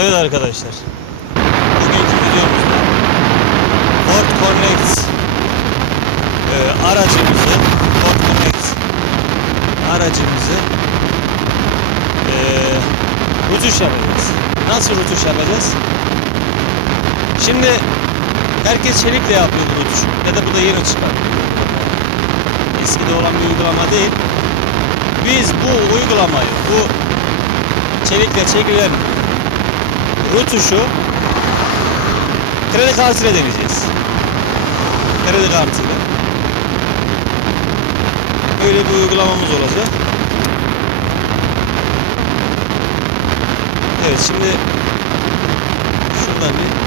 Evet arkadaşlar. Bugünkü videomuzda Ford Connect e, aracımızı Ford Connect aracımızı e, rutuş yapacağız. Nasıl rutuş yapacağız? Şimdi herkes çelikle yapıyor rutuşu. Ya da bu da yeni çıkan. Eskide olan bir uygulama değil. Biz bu uygulamayı, bu çelikle çekilen rutuşu kredi kartıyla deneyeceğiz. Kredi kartıyla. Böyle bir uygulamamız olacak. Evet şimdi şuradan bir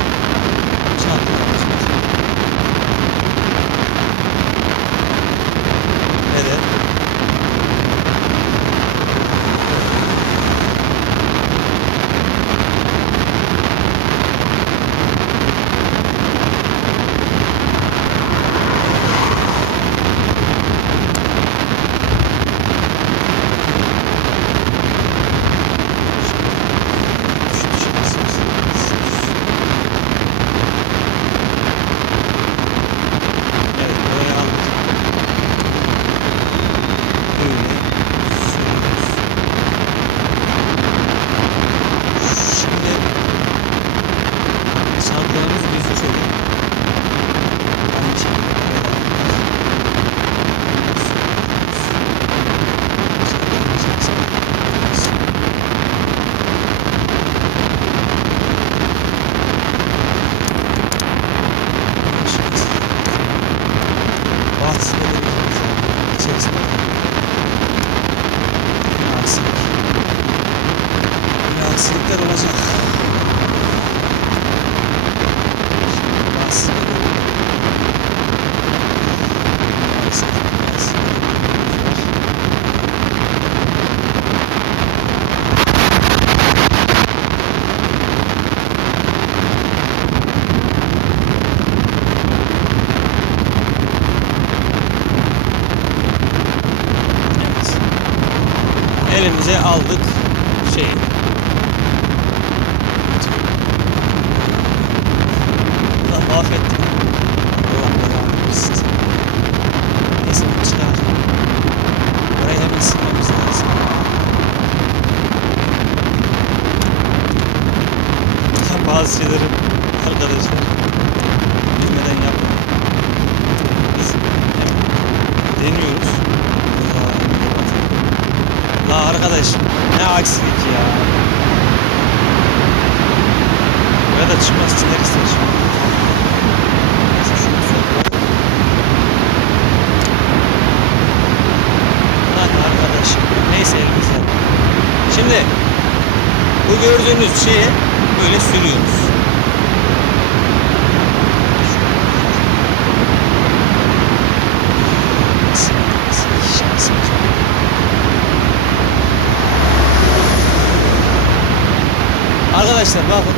Arkadaşlar bakın.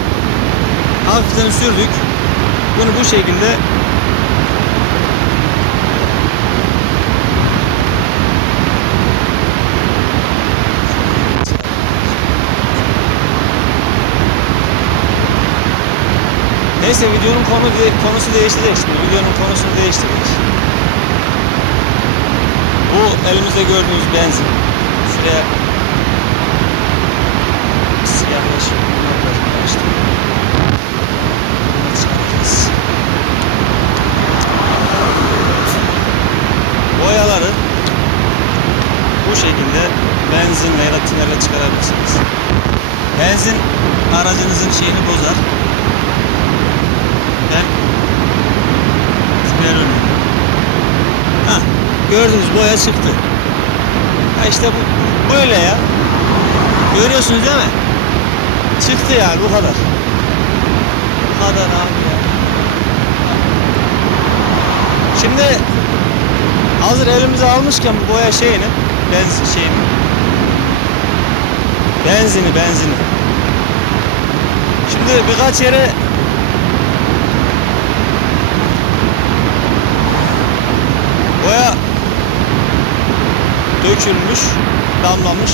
Hafiften sürdük. Bunu bu şekilde Neyse videonun konu konusu değişecek şimdi. Videonun konusunu değiştirdik. Bu elimizde gördüğünüz benzin. Şuraya Boyaları bu şekilde benzinle ya da tinerle çıkarabilirsiniz. Benzin aracınızın şeyini bozar. Ben tiner önüm. Ha, gördünüz boya çıktı. Ha işte bu böyle ya. Görüyorsunuz değil mi? Çıktı yani bu kadar. Bu kadar abi ya. Şimdi hazır elimize almışken bu boya şeyini, benzin şeyini. Benzini, benzini. Şimdi birkaç yere boya dökülmüş, damlamış.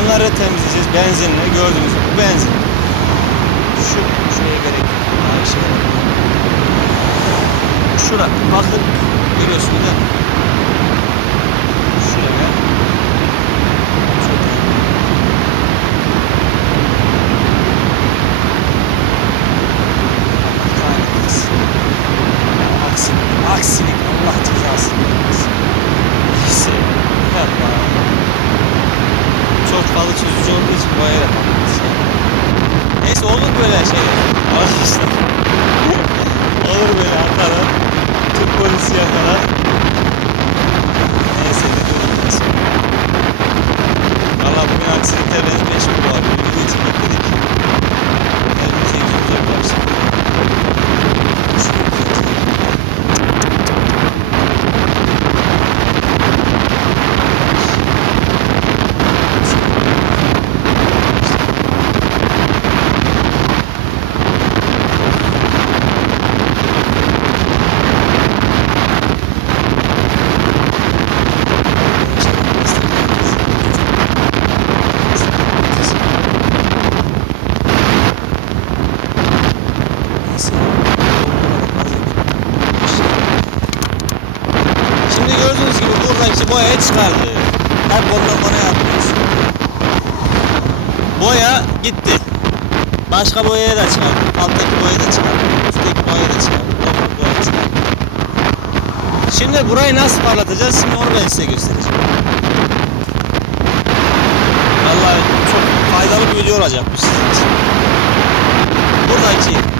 Onları temizleyeceğiz benzinle gördüğünüz gibi benzin. Şu şeye gerek. Şey Şura bakın görüyorsunuz değil mi? Gitti. Başka boyaya da çıkardım. Alttaki boyaya da çıkardım. Üstteki boyaya da çıkardım. Normal boyaya. Şimdi burayı nasıl parlatacağız? Şimdi onu ben size göstereceğim. Vallahi çok faydalı bir video olacak bu sizin için. Buradaki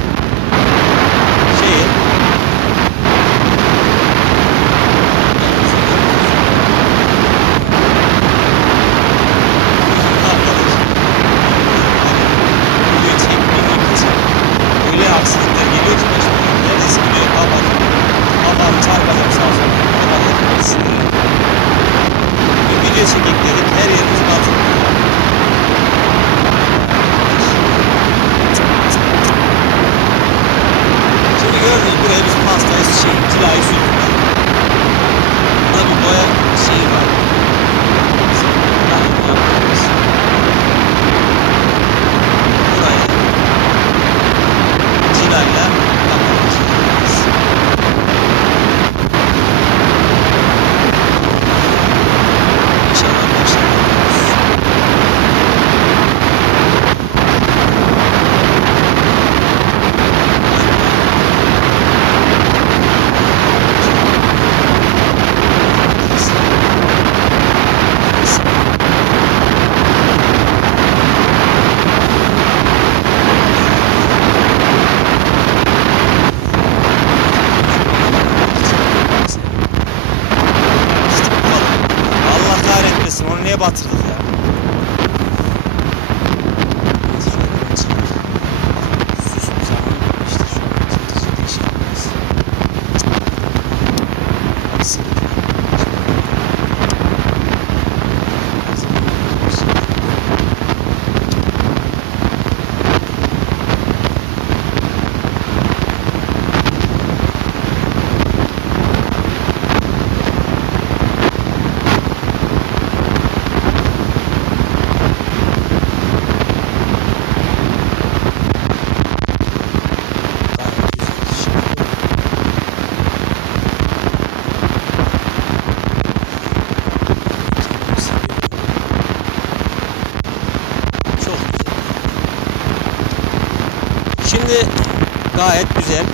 Şimdi gayet güzel.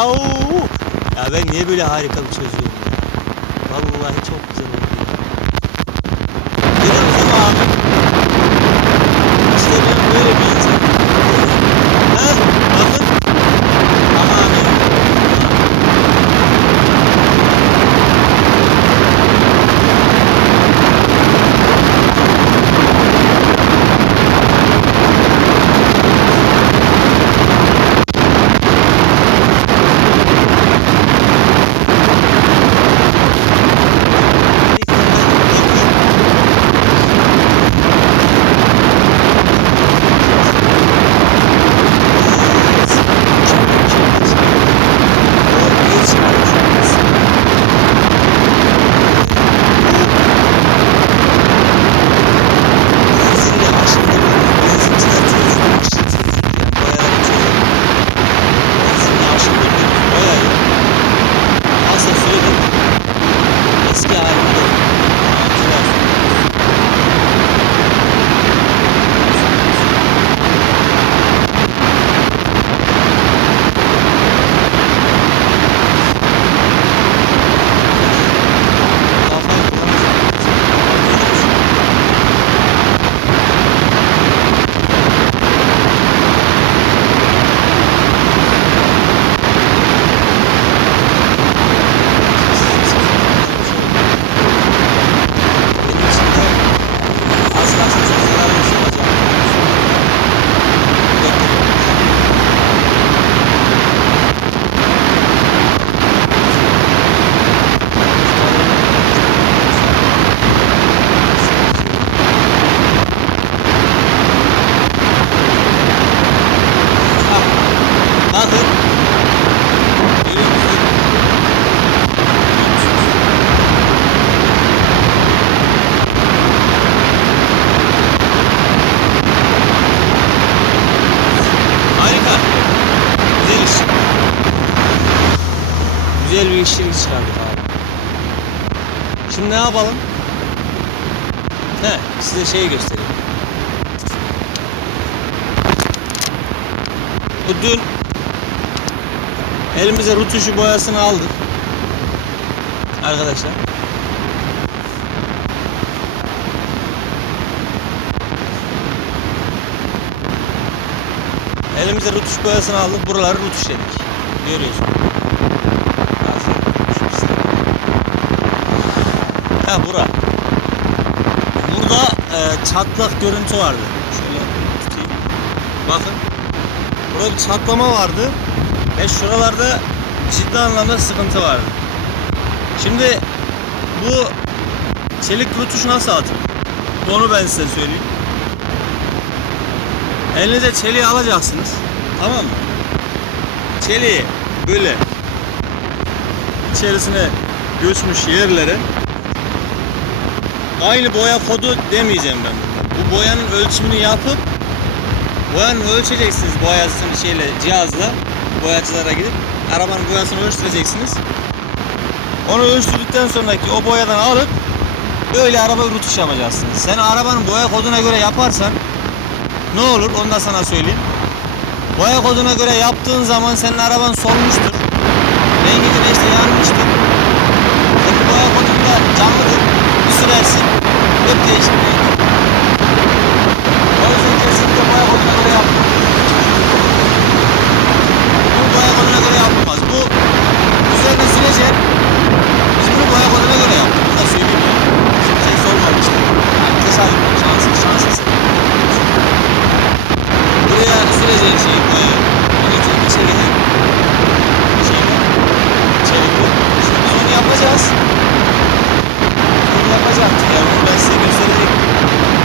Au! Ya ben niye böyle harika bir çözüyorum? Vallahi çok güzel oldu. Görüyor musun abi? İşte ben böyle bir insan. Ha? Şeyi göstereyim. Bu dün elimize rutuşu boyasını aldık. Arkadaşlar. Elimize rutuş boyasını aldık. Buraları rutuşladık. Görüyorsun. Ha bura. Çatlak görüntü vardı. Şöyle. Bakın. Burada bir çatlama vardı. Ve şuralarda ciddi anlamda sıkıntı vardı. Şimdi bu çelik rutuş nasıl atılır? Onu ben size söyleyeyim. Elinize çeliği alacaksınız. Tamam mı? Çeliği böyle içerisine göçmüş yerlere aynı boya kodu demeyeceğim ben. Bu boyanın ölçümünü yapıp boyanın ölçeceksiniz boyasını şeyle cihazla boyacılara gidip arabanın boyasını ölçtüreceksiniz. Onu ölçtürdükten sonraki o boyadan alıp böyle araba rutuş yapacaksınız. Sen arabanın boya koduna göre yaparsan ne olur onu da sana söyleyeyim. Boya koduna göre yaptığın zaman senin araban solmuştur. Rengi güneşte yanmıştır. Senin boya kodunda canlıdır. Sürersin. Hep değişik renk. O yüzden kesinlikle boya koduna göre yapma. Bu boya koduna göre yapılmaz. Bu üzerine sileceksin. Biz bunu boya koduna göre yaptık. Bunu da söyleyeyim ya. Silecek solmamıştı. Yani tesadüf. Şanslı, şanslı. Buraya süreceğin şeyi boya. Elektrik içeriğini şeyle çelikli. Şimdi biz onu yapacağız. Onu yapacaktık yani onu ben size gösterecektim.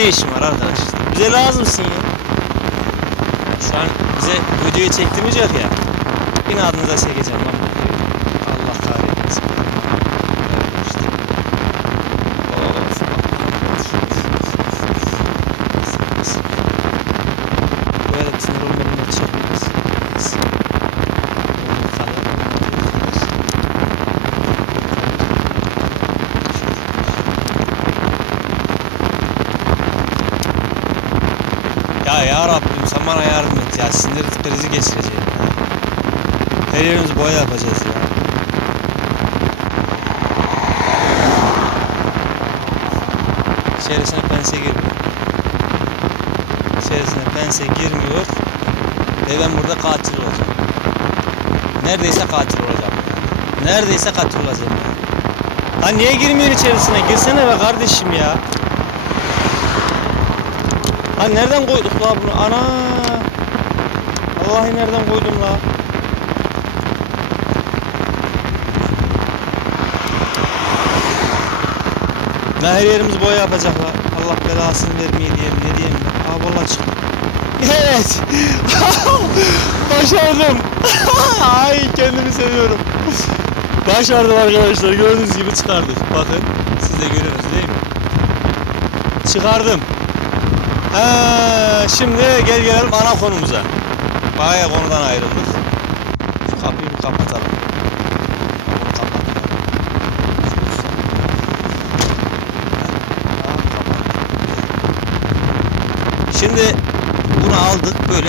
Ne işin var arkadaş? Bize lazımsın ya. Şu an bize videoyu yok ya. İnadınıza çekeceğim lan. Allah kahretmesin. İşte. Of. Böyle bir sinir olmadan açabiliriz. Ya ya Rabbim sen bana yardım et ya sinir krizi geçireceğim ya. Her yerimiz boya yapacağız ya. İçerisine pense girmiyor. İçerisine pense girmiyor. Ve ben burada katil olacağım. Neredeyse katil olacağım. Neredeyse katil olacağım ya. Lan niye girmiyorsun içerisine? Girsene be kardeşim ya. Lan nereden koyduk la bunu? Ana! Vallahi nereden koydum la? La her yerimiz boya yapacaklar. Allah belasını vermeye diyelim ne diyelim. Aa vallahi çıktı. Evet. Başardım. Ay kendimi seviyorum. Başardım arkadaşlar. Gördüğünüz gibi çıkardık. Bakın. Siz de görüyorsunuz değil mi? Çıkardım. Ha, şimdi gel gelelim ana konumuza. Baya konudan ayrıldık. Şu kapıyı bir kapatalım. Bunu kapatalım. Şimdi bunu aldık böyle.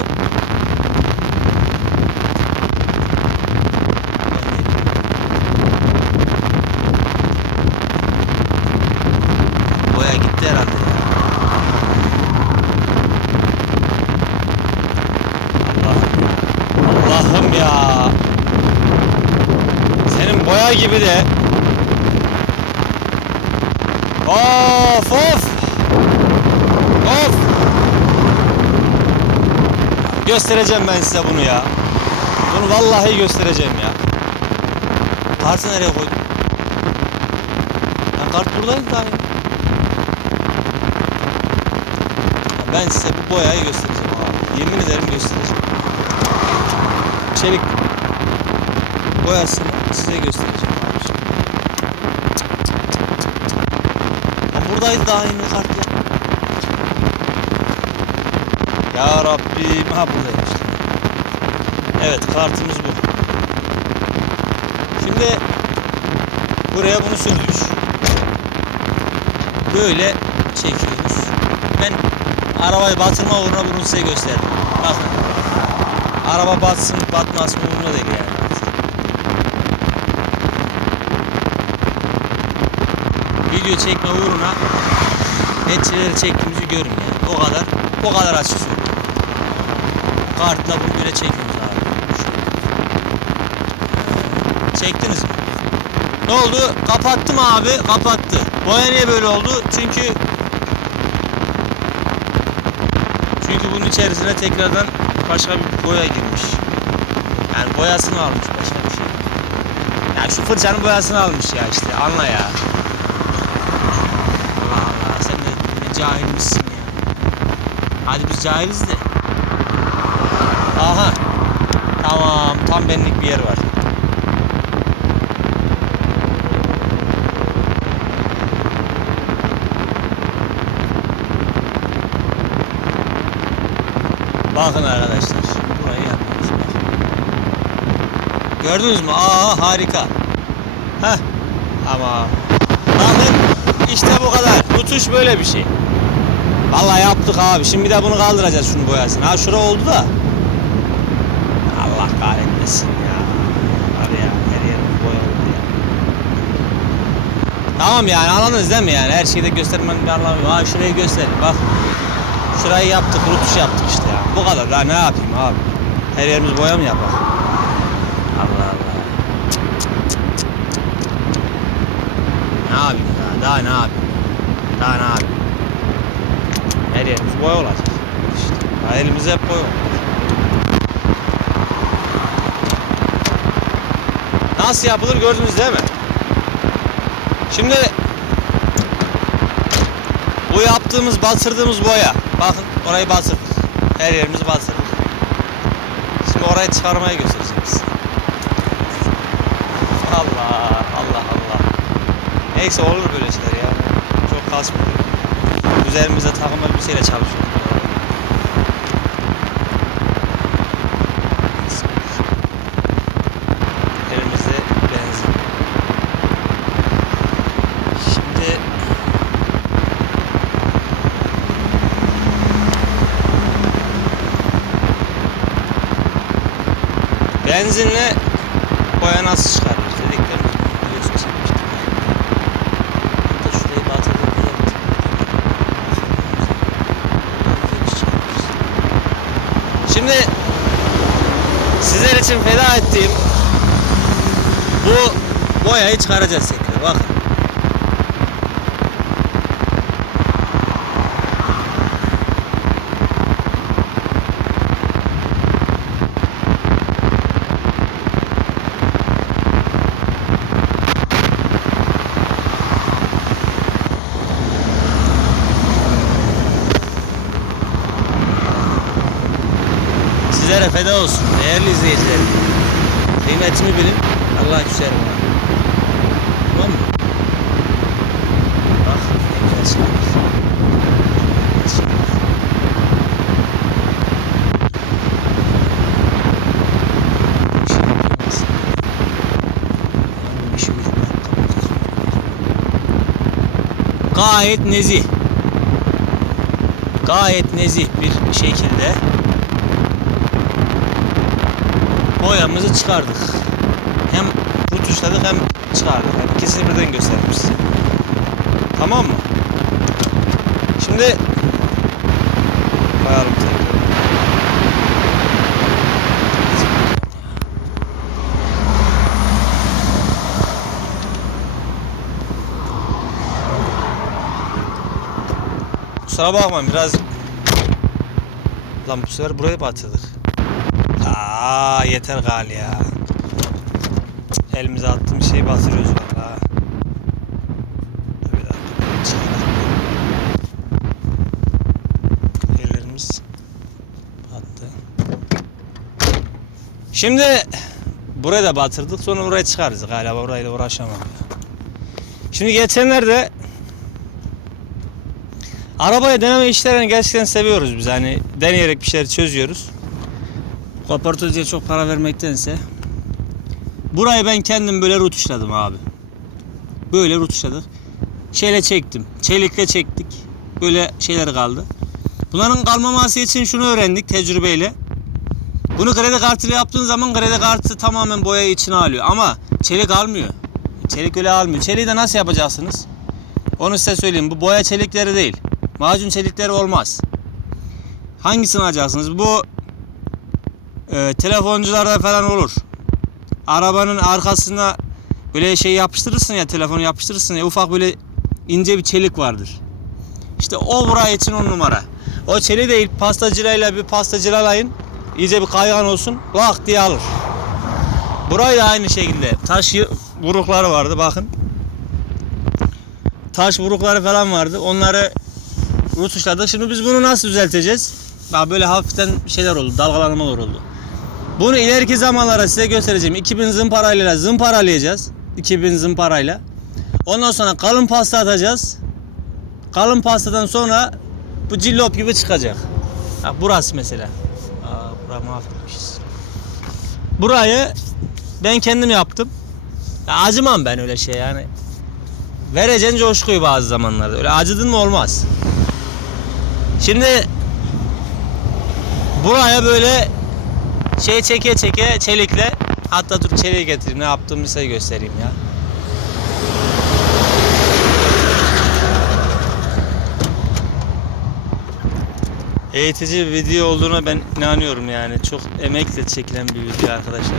Boya gitti herhalde ya. Allah'ım ya. Allah'ım ya. Boya gibi de. Of of. Of. Göstereceğim ben size bunu ya. Bunu vallahi göstereceğim ya. Kartı nereye koydum? Ya kart buradaydı daha ya. Ben size bu boyayı göstereceğim abi. Yemin ederim göstereceğim. Çelik boyasını size göstereceğim abi. Buradaydı daha yeni kart ya. Ya Rabbim ha buradaymış. Evet kartımız bu. Şimdi buraya bunu sürdük. Böyle çekiyoruz. Ben arabayı batırma uğruna bunu size gösterdim. Bakın. Araba batsın batmasın umurumda değil yani. Video çekme uğruna netçileri çektiğimizi görün yani. O kadar. O kadar açık söylüyorum. Kartla bunu böyle çekiyoruz abi. Ee, Çektiniz mi? Ne oldu? Kapattım abi. Kapattı. Boya niye böyle oldu? Çünkü çünkü bunun içerisine tekrardan başka bir boya girmiş. Yani boyasını almış başka bir şey. Yani şu fırçanın boyasını almış ya işte. Anla ya. cahil misin ya? Hadi biz cahiliz de. Aha. Tamam. Tam benlik bir yer var. Bakın arkadaşlar. Burayı yapıyoruz. Gördünüz mü? Aa harika. Heh. Tamam. Bakın işte bu kadar. Tutuş böyle bir şey. Vallahi yaptık abi. Şimdi de bunu kaldıracağız şunu boyasını. Ha şura oldu da. Allah kahretmesin ya. Abi ya her yerim boya oldu ya. Tamam yani anladınız değil mi yani? Her şeyi de göstermenin bir anlamı yok. Ha şurayı göstereyim bak. Şurayı yaptık, rutuş yaptık işte ya. Bu kadar. Daha ne yapayım abi? Her yerimiz boya mı yapar? Allah Allah. Ne yapayım daha? Daha ne yapayım? Daha ne yapayım? Her yerimiz boya olacak. İşte. Daha elimiz hep boya olacak. Nasıl yapılır gördünüz değil mi? Şimdi bu yaptığımız, batırdığımız boya. Bakın orayı batırdık. Her yerimizi batırdık. Şimdi orayı çıkarmaya göstereceğim size. Allah, Allah, Allah. Neyse olur böyle şeyler ya. Çok kasmıyor. Üzerimizde takım elbiseyle çalışıyoruz. Elimizde benzin. Şimdi benzinle boya nasıl çıkarılır dediklerimizi biliyorsunuz yapmıştık. Hatta şurayı batırdık diye Şimdi sizler için feda ettiğim bu boyayı çıkaracağız tekrar. Bakın. Sizlere feda olsun değerli izleyicilerim. Kıymetimi bilin. Allah küserim ona. Tamam mı? Bak ne güzel şeyler. Şey şey. Gayet nezih. Gayet nezih bir şekilde boyamızı çıkardık. Hem rutuşladık hem çıkardık. Yani ikisini birden göstermiş size. Tamam mı? Şimdi koyalım tekrar. Kusura bakmayın biraz Lan bu sefer burayı batırdık. Aa yeter gal ya. Cık, Elimize attığım şeyi batırıyoruz valla. Ellerimiz battı. Şimdi burayı da batırdık sonra burayı çıkarız galiba orayla uğraşamam. Şimdi geçenlerde arabaya deneme işlerini gerçekten seviyoruz biz hani deneyerek bir şeyler çözüyoruz. Kopartözye çok para vermektense burayı ben kendim böyle rutuşladım abi. Böyle rutuşladık. Şeyle çektim. Çelikle çektik. Böyle şeyler kaldı. Bunların kalmaması için şunu öğrendik tecrübeyle. Bunu kredi kartıyla yaptığın zaman kredi kartı tamamen boyayı içine alıyor. Ama çelik almıyor. Çelik öyle almıyor. Çeliği de nasıl yapacaksınız? Onu size söyleyeyim. Bu boya çelikleri değil. Macun çelikleri olmaz. Hangisini alacaksınız? Bu e, telefoncularda falan olur. Arabanın arkasına böyle şey yapıştırırsın ya telefonu yapıştırırsın ya ufak böyle ince bir çelik vardır. İşte o buraya için on numara. O çeliği değil pastacılayla bir pastacılayın iyice bir kaygan olsun lak diye alır. Burayı da aynı şekilde taş vurukları vardı bakın. Taş vurukları falan vardı. Onları rutuşladık. Şimdi biz bunu nasıl düzelteceğiz? Bak böyle hafiften şeyler oldu. Dalgalanmalar oldu. Bunu ileriki zamanlara size göstereceğim. 2000 zımparayla zımparalayacağız. 2000 zımparayla. Ondan sonra kalın pasta atacağız. Kalın pastadan sonra bu cillop gibi çıkacak. Bak burası mesela. mahvetmişiz. Burayı ben kendim yaptım. Ya acımam ben öyle şey yani. Vereceksin coşkuyu bazı zamanlarda. Öyle acıdın mı olmaz. Şimdi buraya böyle şey çeke çeke çelikle hatta dur çeliği getireyim ne yaptığımı size göstereyim ya. Eğitici bir video olduğuna ben inanıyorum yani. Çok emekle çekilen bir video arkadaşlar.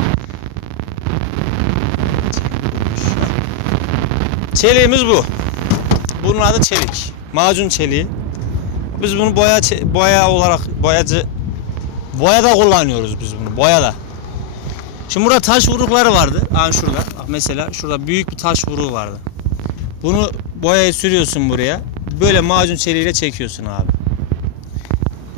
Çeliğimiz bu. Bunun adı çelik. Macun çeliği. Biz bunu boya boya olarak boyacı boya da kullanıyoruz biz bunu. Boya da. Şimdi burada taş vurukları vardı. Aa şurada. Mesela şurada büyük bir taş vuruğu vardı. Bunu boyayı sürüyorsun buraya. Böyle macun çeliğiyle çekiyorsun abi.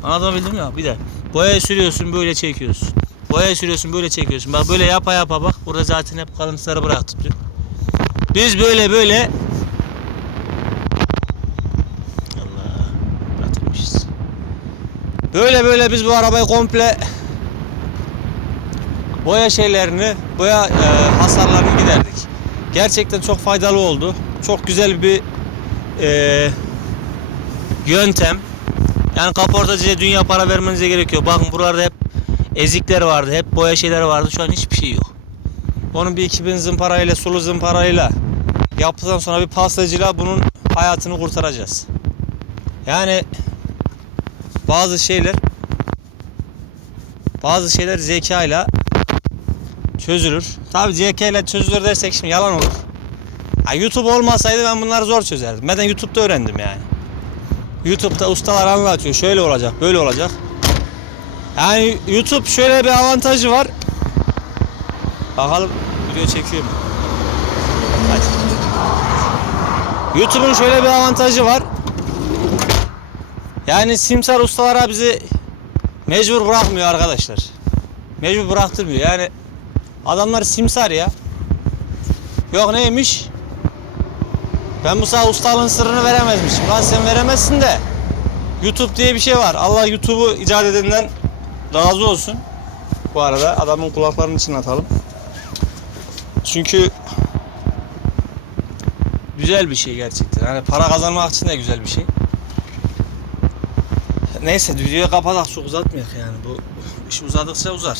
Anlatabildim ya? Bir de boyayı sürüyorsun böyle çekiyorsun. Boyayı sürüyorsun böyle çekiyorsun. Bak böyle yapa yapa bak. Burada zaten hep kalıntıları bıraktık diyor. Biz böyle böyle Allah bırakmışız. Böyle böyle biz bu arabayı komple boya şeylerini, boya e, hasarlarını giderdik. Gerçekten çok faydalı oldu. Çok güzel bir e, yöntem. Yani kaportacıya dünya para vermenize gerek yok. Bakın buralarda hep ezikler vardı, hep boya şeyler vardı. Şu an hiçbir şey yok. Onun bir 2000 zımparayla, sulu zımparayla yaptıktan sonra bir pastacıyla bunun hayatını kurtaracağız. Yani bazı şeyler bazı şeyler zekayla çözülür. Tabi zekayla çözülür dersek şimdi yalan olur. Ha, YouTube olmasaydı ben bunları zor çözerdim. Ben de YouTube'da öğrendim yani. YouTube'da ustalar anlatıyor. Şöyle olacak, böyle olacak. Yani YouTube şöyle bir avantajı var. Bakalım video çekiyor mu? Hadi. YouTube'un şöyle bir avantajı var. Yani simsar ustalara bizi mecbur bırakmıyor arkadaşlar. Mecbur bıraktırmıyor. Yani adamlar simsar ya. Yok neymiş? Ben bu sefer ustalığın sırrını veremezmişim. Lan sen veremezsin de. YouTube diye bir şey var. Allah YouTube'u icat edenden razı olsun. Bu arada adamın kulaklarının içine atalım. Çünkü güzel bir şey gerçekten. Hani para kazanmak için de güzel bir şey. Neyse videoyu kapatak çok uzatmayak yani. Bu iş uzadıkça uzar.